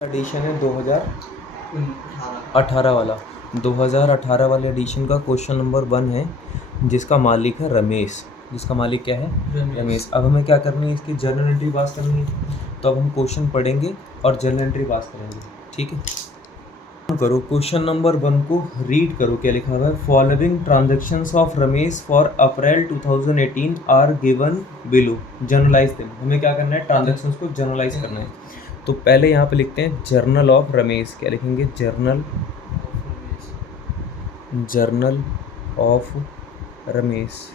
Addition है 2018 वाला। 2018 वाले एडिशन का क्वेश्चन नंबर 1 है, जिसका मालिक है रमेश। जिसका मालिक क्या है? रमेश। अब हमें क्या करनी है, इसकी जर्नल एंट्री पास करनी है। तो अब हम क्वेश्चन पढ़ेंगे और जर्नल एंट्री पास करेंगे, ठीक है। करो क्वेश्चन नंबर 1 को रीड करो, क्या लिखा हुआ है। Following transactions of Ramesh for April 2018 are given below, journalise them. हमें क्या करना है, ट्रांजैक्शंस को जर्नलाइज करना है। तो पहले यहाँ पे लिखते हैं जर्नल ऑफ रमेश। क्या लिखेंगे? Journal of Ramesh.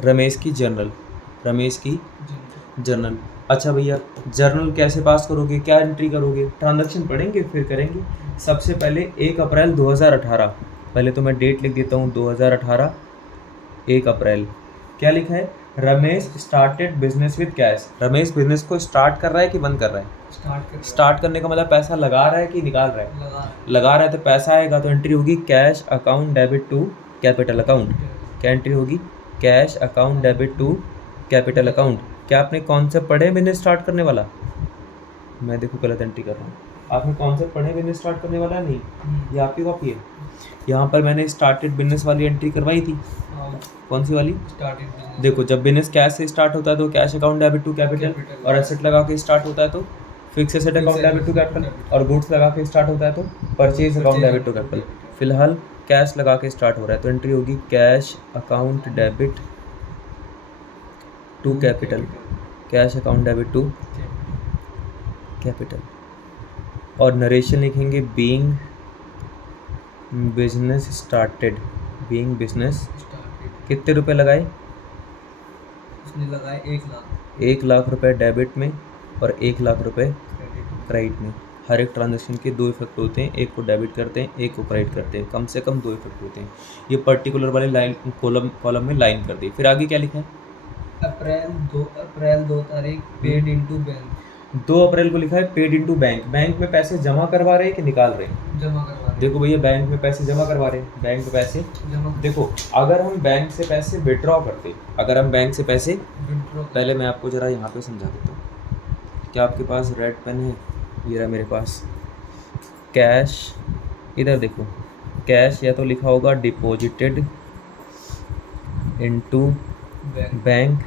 रमेश की जर्नल, रमेश की जर्नल। अच्छा भैया, जर्नल कैसे पास करोगे, क्या एंट्री करोगे? ट्रांजैक्शन पढ़ेंगे फिर करेंगे। सबसे पहले 1 अप्रैल 2018, पहले तो मैं डेट लिख देता हूँ 2018 1 अप्रैल। क्या लिखा है? Ramesh started business with cash. Ramesh business को स्टार्ट कर रहा है कि बंद कर रहा है? स्टार्ट करने का मतलब पैसा लगा रहा है कि निकाल रहा है? लगा रहा है। तो पैसा आएगा तो एंट्री होगी cash account debit to capital account. क्या एंट्री होगी? Cash account debit to capital account. क्या आपने कॉन्सेप्ट पढ़े बिजनेस स्टार्ट करने वाला? मैं देखो गलत एंट्री कर रहा हूँ। आपने कॉन्सेप्ट पढ़े बिजनेस स्टार्ट करने वाला? नहीं, ये आपकी कॉपी है। यहाँ पर मैंने स्टार्टेड बिजनेस वाली एंट्री करवाई थी। कौन सी वाली? देखो, जब बिजनेस कैश से स्टार्ट होता है तो cash account debit to capital, और एसेट लगा के स्टार्ट होता है तो fix asset account debit to capital, और गुड्स लगा के स्टार्ट होता है तो purchase account debit to capital. फिलहाल कैश लगा के स्टार्ट हो रहा है तो एंट्री होगी cash account debit to capital. Cash account debit to capital. और नरेशन लिखेंगे being business started. Being business. कितने रुपए लगाए? उसने लगाए 1 लाख। 1 लाख रुपए डेबिट में और 1 लाख रुपए क्रेडिट में। हर एक ट्रांजैक्शन के 2 इफेक्ट होते हैं, एक को डेबिट करते हैं, एक को क्रेडिट करते हैं। कम से कम 2 इफेक्ट होते हैं। ये पर्टिकुलर वाले लाइन कॉलम में लाइन कर दी। फिर आगे क्या लिखा है? अप्रैल 2 तारीख पेड इनटू बैंक। 2 अप्रैल को लिखा है पेड इनटू बैंक। बैंक में पैसे जमा करवा रहे हैं कि निकाल रहे हैं? जमा करवा रहे हैं। देखो भैया, बैंक में पैसे जमा करवा रहे हैं। बैंक में पैसे जमा। देखो, अगर हम बैंक से पैसे विड्रॉ करते, अगर हम बैंक से पैसे विड्रॉ, पहले मैं आपको ज़रा यहाँ पे समझा देता हूँ। क्या आपके पास रेड पेन है? ये रहा मेरे पास। कैश, इधर देखो, कैश या तो लिखा होगा डिपॉजिटेड इनटू बैंक,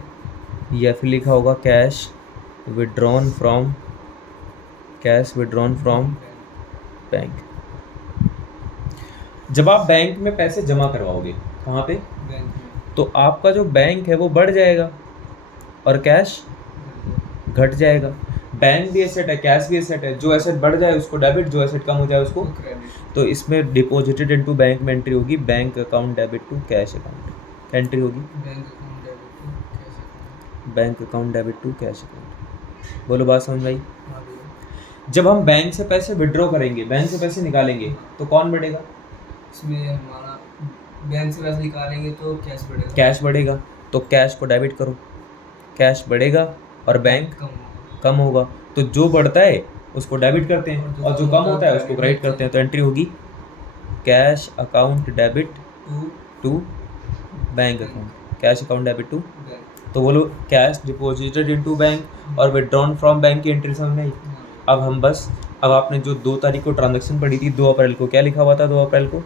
या फिर लिखा होगा cash withdrawn from, cash withdrawn from bank. जब आप बैंक में पैसे जमा करवाओगे, कहाँ पे? बैंक में, तो आपका जो बैंक है वो बढ़ जाएगा और कैश घट जाएगा। बैंक भी एसेट है, कैश भी एसेट है। जो एसेट बढ़ जाए उसको डेबिट, जो एसेट कम हो जाए उसको क्रेडिट। तो इसमें डिपॉजिटेड इनटू बैंक में एंट्री होगी bank account debit to cash account. Entry होगी bank account debit to cash account. बोलो, बात समझ आई? जब हम बैंक से पैसे विड्रॉ करेंगे, बैंक से पैसे निकालेंगे, तो कौन बढ़ेगा? इसमें हमारा बैंक से पैसे निकालेंगे तो कैश बढ़ेगा। कैश बढ़ेगा, तो कैश को डेबिट करो। कैश बढ़ेगा और बैंक कम होगा। तो जो बढ़ता है उसको डेबिट करते हैं और जो कम होता है उसको क्रेडिट करते हैं। तो एंट्री होगी cash account debit to bank account. Cash account debit to. तो बोलो, कैश डिपॉजिटेड इनटू बैंक और विड्रॉन फ्रॉम बैंक की एंट्री समझ में आई? अब हम बस, अब आपने जो 2 तारीख को ट्रांजैक्शन पढ़ी थी 2 अप्रैल को, क्या लिखा हुआ था 2 अप्रैल को?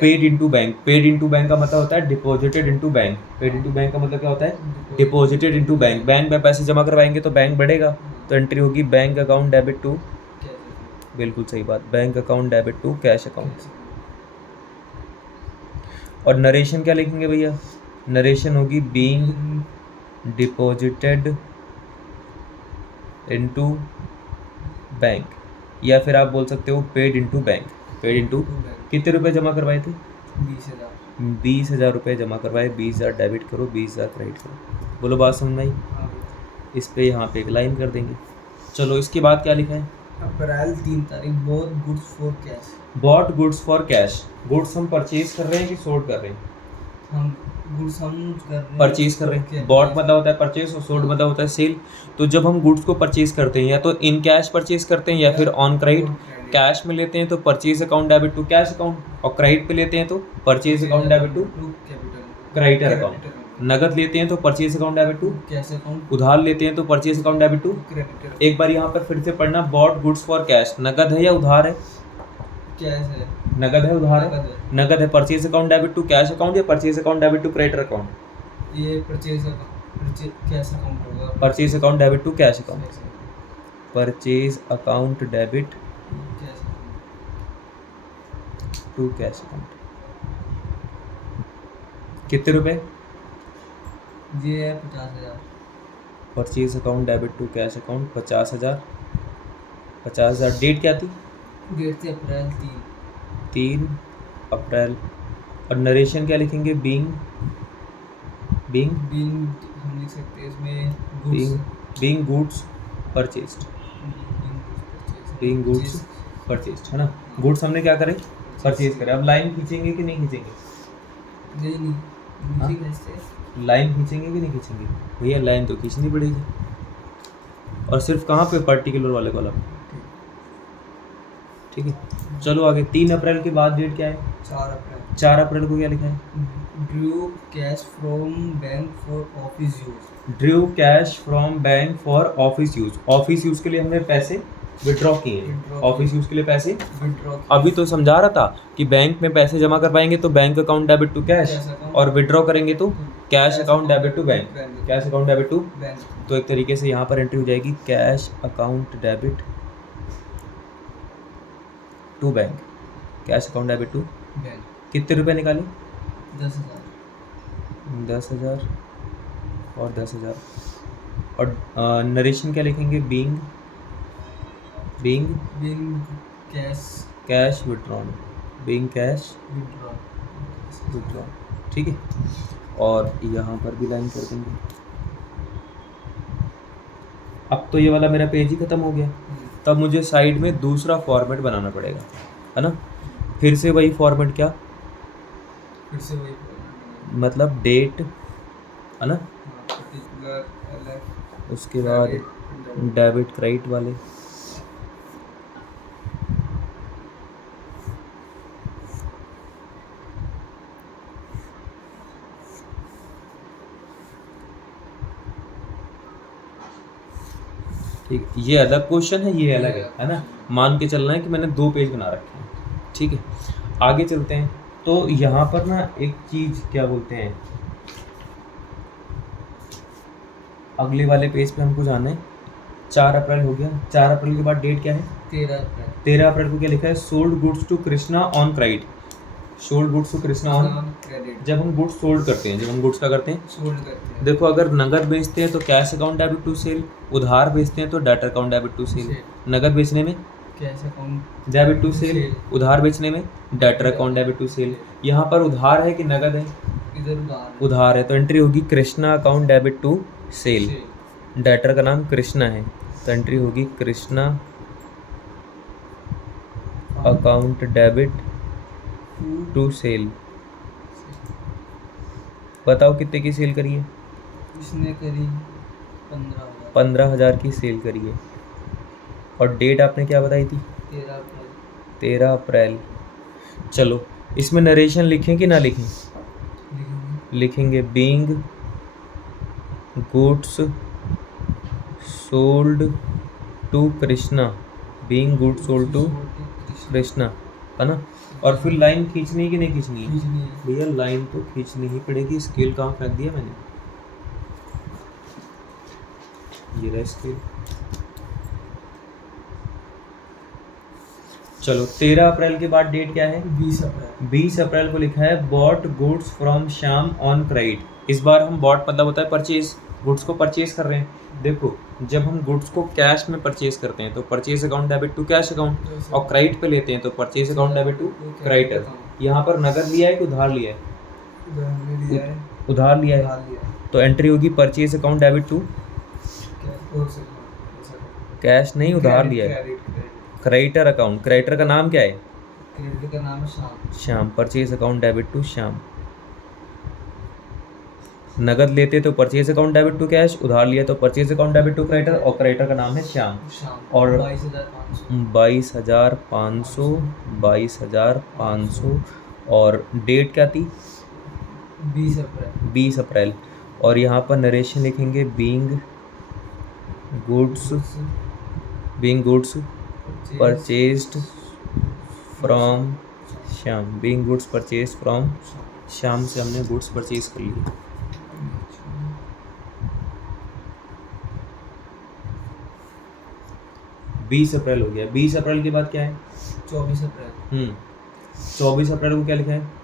Paid into bank. Paid into bank का मतलब होता है deposited into bank. Paid into bank का मतलब क्या होता है? Deposited into bank. बैंक में पैसे जमा करवाएंगे तो बैंक बढ़ेगा, तो एंट्री होगी बैंक अकाउंट डेबिट टू, बिल्कुल सही बात, bank account debit to cash account. और नरेशन क्या लिखेंगे भैया? नरेशन होगी बीइंग डिपॉजिटेड इनटू बैंक, या फिर आप बोल सकते हो paid into bank. Paid into कितने रुपए जमा करवाए थे? 20,000। 20,000 रुपये जमा करवाए। 20,000 डेबिट करो, 20,000 क्रेडिट करो। बोलो, बात समझ में आई? इस पे यहाँ पे एक लाइन कर देंगे। चलो, इसके बाद क्या लिखा है? अप्रैल 3 तारीख bought goods for cash. Bought goods for cash. Goods हम परचेज कर रहे हैं कि सोल्ड कर रहे हैं? हम गुड्स हम कर रहे हैं, परचेज कर रहे हैं। बॉट मतलब होता है परचेज और सोल्ड मतलब होता है सेल। तो जब हम गुड्स को परचेज करते हैं, या तो इन कैश परचेज करते हैं या फिर ऑन क्रेडिट। कैश में लेते हैं तो purchase account debit to cash account, और क्रेडिट पे लेते हैं तो purchase account debit to creditor account. नगद लेते हैं तो purchase account debit to, cash account उधार लेते हैं तो purchase account debit to. Credit एक बार यहाँ पर फिर से पढ़ना, बॉट गुड्स फॉर कैश, नगद है या उधार है? कैश है नगद है उधार है? नगद है। नगद है। Purchase account debit to cash account या purchase account debit to creditor account? ये परचेज कैश अकाउंट होगा। Purchase account debit to cash account, purchase account debit cash to cash account. कितने रुपए? ये है 50,000। Purchase account debit to cash account 50,000। 50,000। Date क्या थी? Date थी अप्रैल 3 अप्रैल। और नरेशन क्या लिखेंगे? बीइंग बीइंग बीइंग हम लिख सकते हैं इसमें being goods purchased, being goods purchased, है ना। गुड्स हमने क्या करे? परचेज करे। अब लाइन खींचेंगे कि नहीं खींचेंगे? नहीं हाँ? नीचे खींचते हैं। लाइन खींचेंगे कि नहीं खींचेंगे? भैया लाइन तो खींचनी पड़ेगी, और सिर्फ कहाँ पे? पर्टिकुलर वाले कॉलम। ठीक है, चलो आगे। 3 अप्रैल के बाद डेट क्या है? 4 अप्रैल 4 अप्रैल को क्या लिखा है? Drew cash from bank for office use. Drew cash from bank for office use. Office use के लिए हमने पैसे विड्रॉ किए हैं। Withdraw ऑफिस यूज के लिए पैसे विड्रॉ अभी तो समझा रहा था कि बैंक में पैसे जमा कर पाएंगे तो bank account debit to cash, Cash account। और विड्रॉ करेंगे तो cash account debit to bank. Bank. Cash account debit to, bank तो एक तरीके से यहाँ पर एंट्री हो जाएगी cash account debit to bank. Cash account debit to. Bank कितने रुपए निकाले? 10,000 10,000 और 10,000। और नरेशन क्या लिखेंगे? Being being cash cash withdrawn, being cash withdraw. ठीक है, और यहाँ पर भी लाइन कर देंगे। अब तो ये वाला मेरा पेज ही खत्म हो गया। तब मुझे साइड में दूसरा फॉर्मेट बनाना पड़ेगा, है ना। फिर से वही फॉर्मेट, क्या फिर से वही मतलब? डेट, है ना, पर्टिकुलर अलग उसके बाद डेबिट क्रेडिट वाले। ठीक, ये अलग क्वेश्चन है, ये अलग है ना। मान के चलना है कि मैंने 2 पेज बना रखे हैं। ठीक है, आगे चलते हैं। तो यहाँ पर ना एक चीज़ क्या बोलते हैं, अगले वाले पेज पे हमको जाना है। 4 अप्रैल हो गया। 4 अप्रैल के बाद डेट क्या है? 13 अप्रैल 13 अप्रैल को क्या लिखा है? Sold goods to Krishna on credit. Sold goods to Krishna on credit. जब हम गुड्स सोल्ड करते हैं, जब हम गुड्स क्या करते हैं? सोल्ड करते हैं। देखो, अगर नगद बेचते हैं तो cash account debit to sale, उधार बेचते हैं तो debtor account debit to sale. नगद बेचने में cash account debit to sale, उधार बेचने में debtor account debit to sale. यहाँ पर उधार है कि नगद है? इधर उधार उधार है, तो एंट्री होगी Krishna account debit to sale. Debtor का नाम कृष्णा है, तो एंट्री होगी Krishna account debit to sale. बताओ कितने की सेल करी है? इसने करी 15,000 15,000 की सेल करी है। और डेट आपने क्या बताई थी? 13 अप्रैल 13 अप्रैल। चलो, इसमें नरेशन लिखें कि ना लिखें? लिखेंगे being goods sold to Krishna, being goods sold to Krishna, है ना। और फिर लाइन खींचनी है कि नहीं खींचनी है? भैया लाइन तो खींचनी ही पड़ेगी। स्केल कहाँ फेंक दिया मैंने? ये रहा स्केल। चलो, 13 अप्रैल के बाद डेट क्या है? 20 अप्रैल 20 अप्रैल को लिखा है bought goods from Shyam on credit. इस बार हम बॉट मतलब होता है परचेज, गुड्स को परचेज कर रहे हैं। देखो, जब हम गुड्स को कैश में परचेज करते हैं तो purchase account debit to cash account, और क्रेडिट पे लेते हैं तो purchase account debit to creditor. यहाँ पर नगद लिया है कि उधार लिया है? उधार लिया है, तो एंट्री होगी purchase account debit to cash, नहीं उधार लिया है। क्रेडिटर अकाउंट, क्रेडिटर का नाम क्या है? क्रेडिटर का नाम है Shyam. Shyam. Purchase account debit to Shyam. नगद लेते तो purchase account debit to cash, उधार लिया तो purchase account debit to creditor, और क्रेडिटर का नाम है श्याम। और 22,500 और डेट क्या थी? 20 अप्रैल 20 अप्रैल। और यहाँ पर नरेशन लिखेंगे being goods purchased from Shyam. Being goods purchased from Shyam से हमने गुड्स परचेज कर लिए। 20 अप्रैल हो गया। 20 अप्रैल के बाद क्या है? 24 अप्रैल 24 अप्रैल को क्या लिखा है?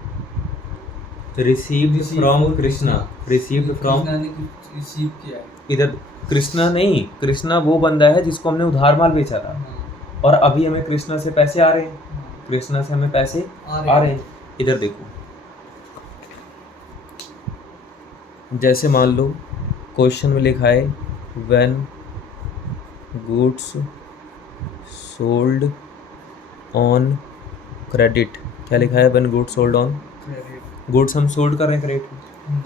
Received from Krishna. Received from, Krishna ने कुछ रिसीव किया है। इधर कृष्णा नहीं, कृष्णा वो बंदा है जिसको हमने उधार माल बेचा था, हाँ, और अभी हमें कृष्णा से पैसे आ रहे हैं। हाँ, कृष्णा से हमें पैसे आ आ रहे हैं। इधर देखो, जैसे मान लो क्वेश्चन में लिखा है when goods sold on credit. क्या लिखा है? When goods sold on credit goods हम सोल्ड कर रहे हैं क्रेडिट,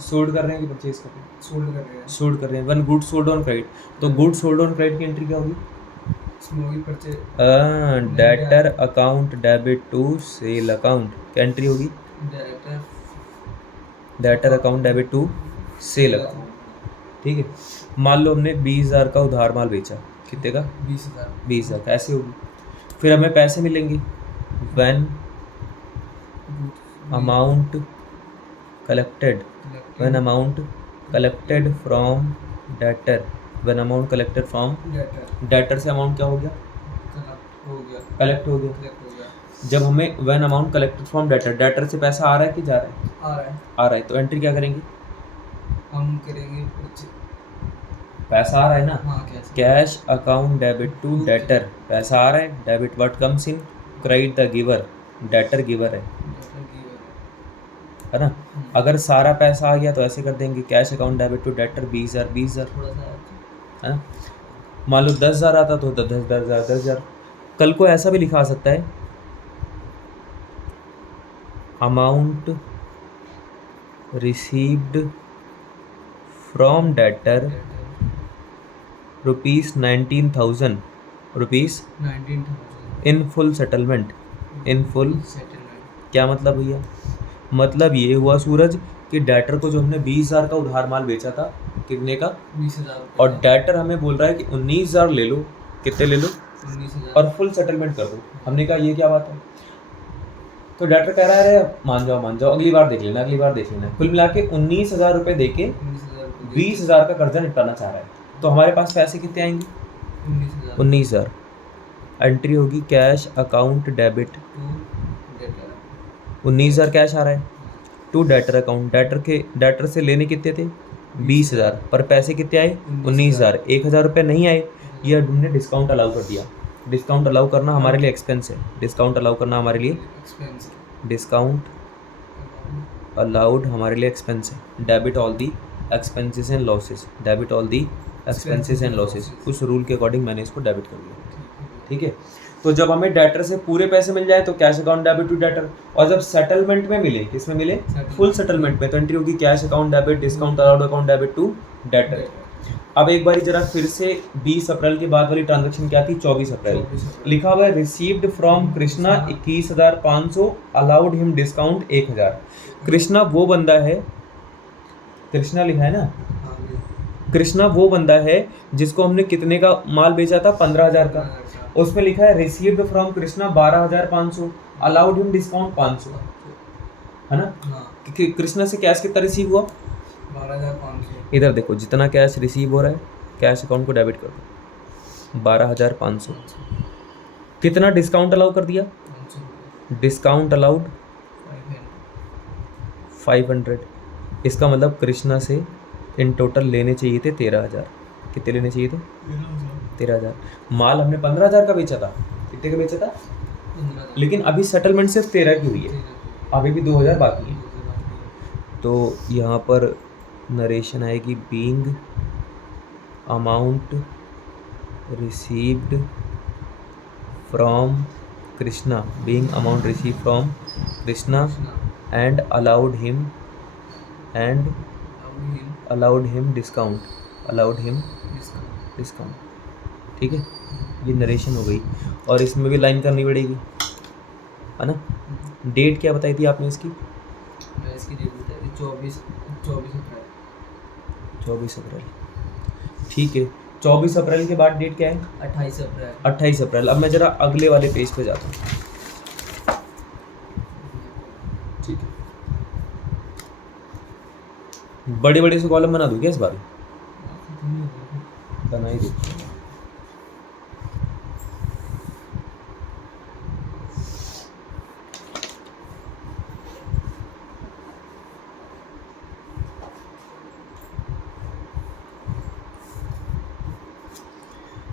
सोल्ड कर रहे हैं कि परचेज कर रहे हैं? सोल्ड कर रहे हैं। सोल्ड कर रहे हैं। When goods sold on credit, तो गुड्स सोल्ड ऑन क्रेडिट की एंट्री क्या होगी? Small purchase debtor account debit to sale account. क्या एंट्री होगी? Director debtor account debit to sale account. ठीक है, मान लो हमने 20,000 का उधार माल बेचा। कितने का? 20,000 20,000 का। ऐसे होगी, फिर हमें पैसे मिलेंगे when amount collected. When amount collected from debtor. When amount collected from director debtor से अमाउंट क्या हो गया? कलेक्ट हो गया। कलेक्ट हो गया। कलेक्ट हो गया। जब हमें when amount collected from debtor, debtor से पैसा आ रहा है कि जा रहा है? आ रहा है। आ रहा है, तो एंट्री क्या करेंगे? हम करेंगे purchase। पैसा आ रहा है ना, हाँ, कैसे? Cash account debit to debtor. पैसा आ रहा है, debit what comes in credit the giver. Debtor giver है ना? अगर सारा पैसा आ गया तो ऐसे कर देंगे cash account debit to debtor 20,000 20,000, थोड़ा सा है ना? मान लो 10,000 आता तो 10,000। कल को ऐसा भी लिखा सकता है amount received from debtor ₹19,000 in full settlement. In full settlement. क्या मतलब भैया? मतलब ये हुआ सूरज कि डेटर को जो हमने 20,000 का उधार माल बेचा था, कितने का? 20,000 और डेटर हमें बोल रहा है कि 19,000 ले लो। कितने ले लो? 19,000 और फुल सेटलमेंट कर दो। हमने कहा ये क्या बात है? तो डेटर कह रहा है मान जाओ, अगली बार देख लेना। कुल मिला के 19,000 रुपये दे के 20,000 का कर्जा निपटाना चाह रहा है। तो हमारे पास पैसे कितने आएंगे? 19,000। एंट्री होगी कैश अकाउंट डेबिट। 19,000 कैश आ रहा है टू डेटर अकाउंट। डेटर से लेने कितने थे? 20,000, पर पैसे कितने आए? 19,000। 1,000 रुपये नहीं आए, ये हमने डिस्काउंट अलाउ कर दिया। डिस्काउंट अलाउ करना हमारे लिए एक्सपेंस है। डिस्काउंट अलाउ करना हमारे लिए डिस्काउंट अलाउड हमारे लिए एक्सपेंस है। Debit all the expenses and losses. Debit all the expenses and losses. उस रूल के अकॉर्डिंग मैंने इसको डेबिट कर दिया। ठीक है, तो जब हमें डेटर से पूरे पैसे मिल जाए तो cash account debit to debtor, और जब सेटलमेंट में मिले, किस में मिले? फुल सेटलमेंट में, तो एंट्री होगी cash account debit discount allowed account debit to debtor. अब एक बार जरा फिर से 20 अप्रैल के बाद वाली ट्रांजैक्शन क्या थी? 24 अप्रैल। लिखा हुआ है received from Krishna 21,500 allowed him discount 1,000। Krishna वो बंदा है, कृष्णा लिखा है ना, कृष्णा वो बंदा है जिसको हमने कितने का माल बेचा था? 15,000 का। उसमें लिखा है received from Krishna 12,500 allowed him discount 500, है ना? कृष्णा से कैश कितना रिसीव हुआ? 12,500। इधर देखो, जितना कैश रिसीव हो रहा है कैश अकाउंट को डेबिट कर दो, 12,500। कितना डिस्काउंट अलाउ कर दिया? Discount allowed 500। इसका मतलब कृष्णा से इन टोटल लेने चाहिए थे 13,000। कितने लेने चाहिए थे? 13,000। माल हमने 15,000 का बेचा था। कितने का बेचा था? 15,000। लेकिन अभी सेटलमेंट सिर्फ 13 की हुई है, अभी भी 2,000 बाकी है। तो यहाँ पर नरेशन आएगी being amount received from Krishna. Being amount received from Krishna and allowed him discount. ठीक है, ये नरेशन हो गई, और इसमें भी लाइन करनी पड़ेगी, है ना? डेट क्या बताई थी आपने इसकी? इसकी डेट बताई थी 24 अप्रैल। 24 अप्रैल, ठीक है। 24 अप्रैल के बाद डेट क्या है? 28 अप्रैल। 28 अप्रैल। अब मैं जरा अगले वाले पेज पे जाता हूँ, ठीक है। बड़े बड़े से कॉलम बना दूँ क्या इस बार? बना ही देते हैं।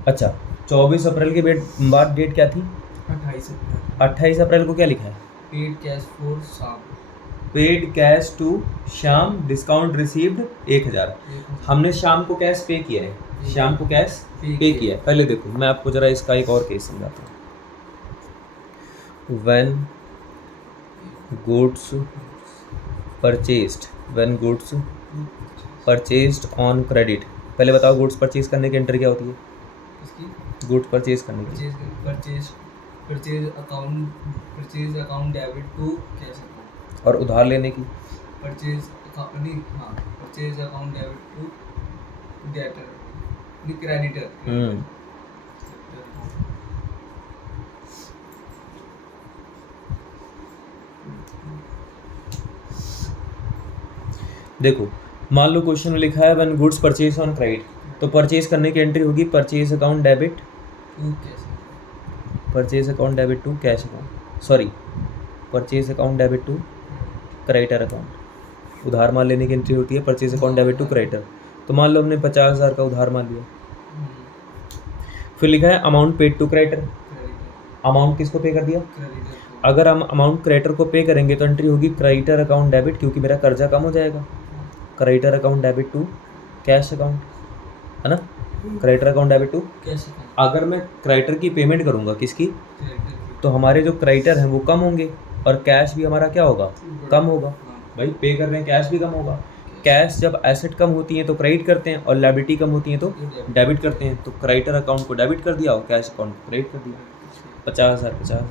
अच्छा, 24 अप्रैल के बाद डेट क्या थी? 28 अप्रैल। 28 अप्रैल को क्या लिखा है? Paid cash for Shyam. Paid cash to Shyam, discount received 1000। हमने शाम को कैश पे किया है, शाम को कैश पे किया है। पहले देखो, मैं आपको जरा इसका एक और केस समझाता हूँ। When goods purchased on credit. पहले बताओ, गुड्स परचेज करने की एंट्री क्या होती है? इसकी गुड्स परचेज करने की। Purchase account debit to cash account. और उधार लेने की? Purchase account debit to debtor, creditor. देखो, मान लो क्वेश्चन में लिखा है when goods purchase on credit, तो परचेज करने की एंट्री होगी purchase account debit to cash. Purchase account debit to cash account, sorry, purchase account debit to creditor account. उधार माल लेने की एंट्री होती है purchase account debit to creditor. तो मान लो हमने 50,000 का उधार माल लिया, फिर लिखा है amount paid to creditor. Amount किसको पे कर दिया? क्रेडिटर। अगर हम अमाउंट क्रेडिटर को पे करेंगे तो एंट्री होगी क्रेडिटर अकाउंट डेबिट, क्योंकि मेरा कर्जा कम हो जाएगा। Creditor account debit to cash account, है ना? Creditor account debit to cash account. अगर मैं क्रेडिटर की पेमेंट करूंगा, किसकी? क्रेडिटर। तो हमारे जो क्रेडिटर हैं वो कम होंगे और कैश भी हमारा क्या होगा? कम होगा। भाई पे कर रहे हैं, कैश भी कम होगा। कैश जब एसेट कम होती हैं तो क्रेडिट करते हैं और लायबिलिटी कम होती हैं तो डेबिट करते हैं। तो क्रेडिटर अकाउंट को डेबिट कर दिया और कैश अकाउंट को क्रेडिट कर दिया। 50,000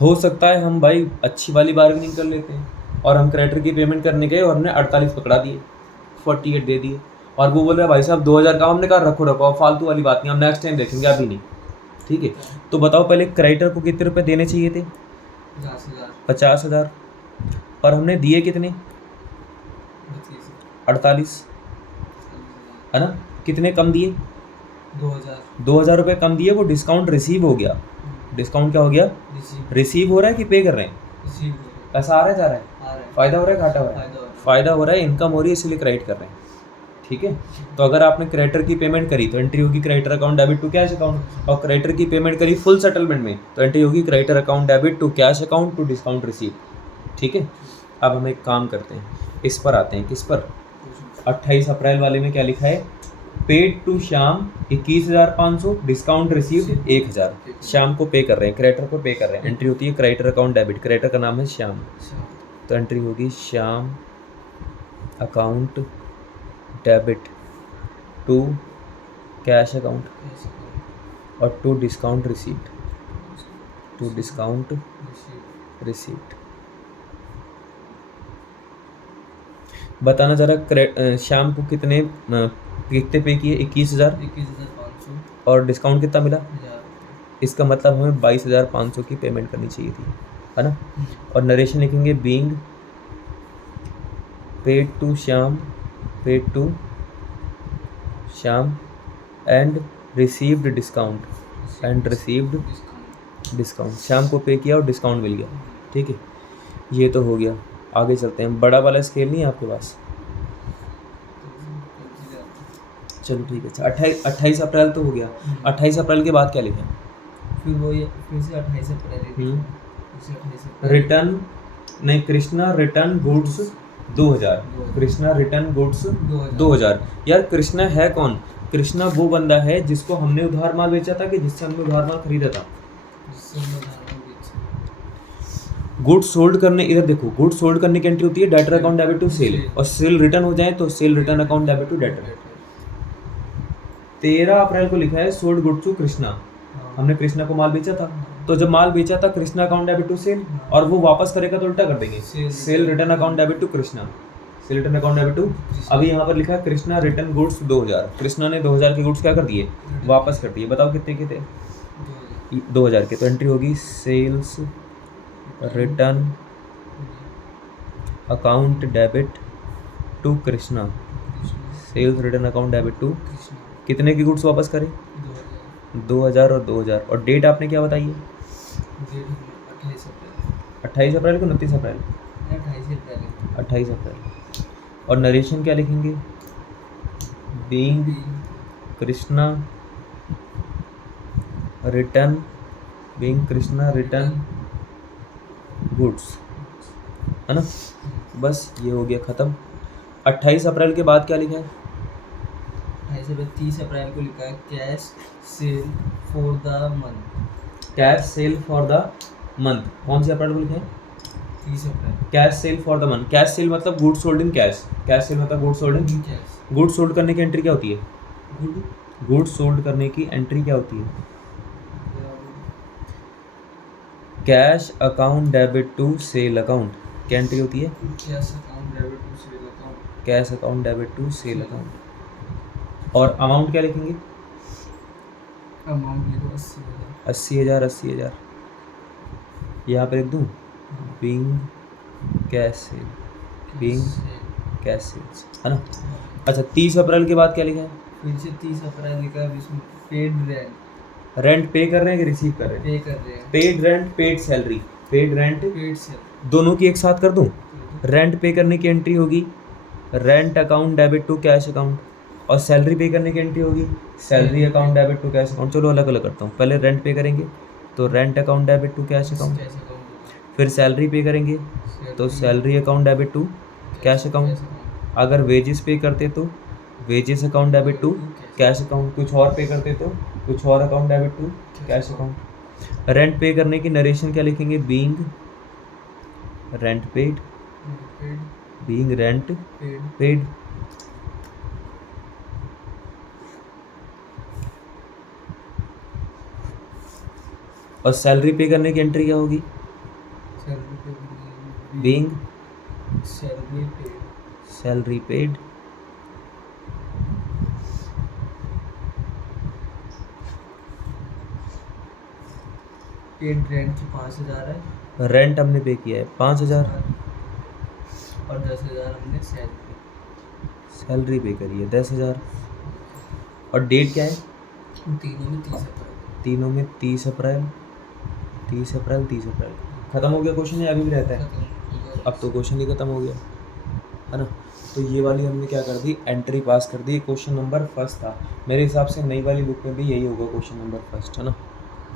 हो सकता है हम भाई अच्छी वाली बार्गेनिंग कर लेते हैं और हम क्रेडिटर की पेमेंट करने गए और हमने 48 पकड़ा दिए, 48 दे दिए, और वो बोल रहा है भाई साहब 2,000 का। हमने कहा रखो रखो, फालतू वाली बात नहीं, हम नेक्स्ट टाइम देखेंगे, अभी नहीं, ठीक है। तो बताओ पहले क्रेडिटर को कितने रुपए देने चाहिए थे? 50,000। और हमने दिए कितने? 48, है ना? कितने कम दिए? 2,000 रुपये कम दिए। वो डिस्काउंट रिसीव हो गया। डिस्काउंट क्या हो गया? रिसीव हो रहा है कि पे कर रहे हैं? पैसा आ रहा है, जा रहा है? फायदा हो रहा है, घाटा हो रहा है? फायदा हो रहा है, इनकम हो रही है, इसलिए क्रेडिट कर रहे हैं, ठीक है। तो अगर आपने क्रेडिटर की पेमेंट करी तो एंट्री होगी creditor account debit to cash account, और क्रेडिटर की पेमेंट करी फुल सेटलमेंट में तो एंट्री होगी creditor account debit to cash account to discount receive, ठीक है। अब हम एक काम करते हैं, इस पर आते हैं। किस पर? 28 अप्रैल वाले में क्या लिखा है? Paid to Shyam 21,500, discount received 1,000। Shyam को पे कर रहे हैं, क्रेडिटर को पे कर रहे हैं, एंट्री होती है क्रेडिटर अकाउंट डेबिट। क्रेडिटर का नाम है श्याम, तो एंट्री होगी Shyam account debit to cash account और to discount received, to discount received. बताना ज़रा, शाम को कितने पे किए? 21,500, और डिस्काउंट कितना मिला? इसका मतलब हमें 22,500 की पेमेंट करनी चाहिए थी, है ना? और नरेशन लिखेंगे being paid to Shyam and received discount. Shyam को पे किया और डिस्काउंट मिल गया, ठीक है। ये तो हो गया। आगे चलते हैं। बड़ा वाला स्केल नहीं है आपके पास? चलो ठीक है। अच्छा, 28 अप्रैल तो हो गया। 28 अप्रैल के बाद क्या लिखा? फिर से 28 अप्रैल रिटर्न नहीं, Krishna return goods 2,000। Krishna return goods 2,000। यार कृष्णा है कौन? कृष्णा वो बंदा है जिसको हमने उधार माल बेचा था, कि जिससे हमने उधार माल खरीदा था। गुड्स सोल्ड करने, इधर देखो, गुड्स सोल्ड करने की एंट्री होती है debtor account debit to sale, और सेल रिटर्न हो जाए तो sale return account debit to debtor. 13 अप्रैल को लिखा है सोल्ड गुड्स टू कृष्णा, हमने कृष्णा को माल बेचा था, तो जब माल बेचा था Krishna account debit to sale, और वो वापस करेगा तो उल्टा कर देंगे, sale return account debit to Krishna, sale return account debit to. अभी यहाँ पर लिखा है कृष्णा रिटर्न गुड्स 2000, कृष्णा ने 2000 के गुड्स क्या कर दिए, वापस कर दिए। बताओ कितने के थे, 2000 के। तो एंट्री होगी sales return account debit to Krishna, sales return account debit to, कितने की गुड्स वापस करें, 2000 और 2000। और डेट आपने क्या बताई है, 28 अप्रैल को 29 अप्रैल, 28 अप्रैल। और नरेशन क्या लिखेंगे, being Krishna return, being Krishna return goods, है ना। बस ये हो गया ख़त्म। 28 अप्रैल के बाद क्या लिखा है, 30 अप्रैल को लिखा है cash sale for the month, cash sale for the month. कौन से अप्रैल को लिखा है, 30 अप्रैल। Cash sale for the month, cash sale मतलब goods sold in cash, cash sale मतलब goods sold in cash, goods sold करने की एंट्री क्या होती है, गुड गुड्स सोल्ड करने की एंट्री क्या होती है, cash account debit to sale account, क्या एंट्री होती है, cash account debit to sale account, cash account debit to sale account. और अमाउंट क्या लिखेंगे, अमाउंट लिखो 80,000, 80,000, यहाँ पर लिख दूँ, being cash sale, being cash sales, है ना। अच्छा 30 अप्रैल के बाद क्या लिखा है, फिर से 30 अप्रैल लिखा है, इसमें पेड रेंट, रेंट पे कर रहे हैं कि रिसीव कर रहे हैं, पे कर रहे हैं, paid rent paid salary, paid rent paid sale, दोनों की एक साथ कर दूं। रेंट पे करने की एंट्री होगी rent account debit to cash account, और सैलरी पे करने की एंट्री होगी salary account debit to cash account. चलो अलग अलग करता हूँ, पहले रेंट पे करेंगे तो rent account debit to cash account, cash account, फिर सैलरी पे करेंगे तो salary account debit to cash account, अगर वेजेस पे करते तो wages account debit to cash account, कुछ और पे करते तो कुछ और account debit to cash account. Rent pay करने की नरेशन क्या लिखेंगे, being rent paid, paid, being rent paid, paid. और सैलरी पे करने की एंट्री क्या होगी, salary paid, being salary paid, salary paid. Paid rent की 5,000 है, रेंट हमने पे किया है 5,000, और 10,000 हमने सैलरी, सैलरी पे करी है 10,000। और डेट क्या है, तीनों में 30 अप्रैल, तीनों में 30 अप्रैल, 30 अप्रैल, 30 अप्रैल। ख़त्म हो गया क्वेश्चन या अभी भी रहता है, खत्म। अब तो क्वेश्चन ही ख़त्म हो गया, है ना। तो ये वाली हमने क्या कर दी, एंट्री पास कर दी। क्वेश्चन नंबर फर्स्ट था, मेरे हिसाब से नई वाली बुक में भी यही होगा क्वेश्चन नंबर फर्स्ट, है ना।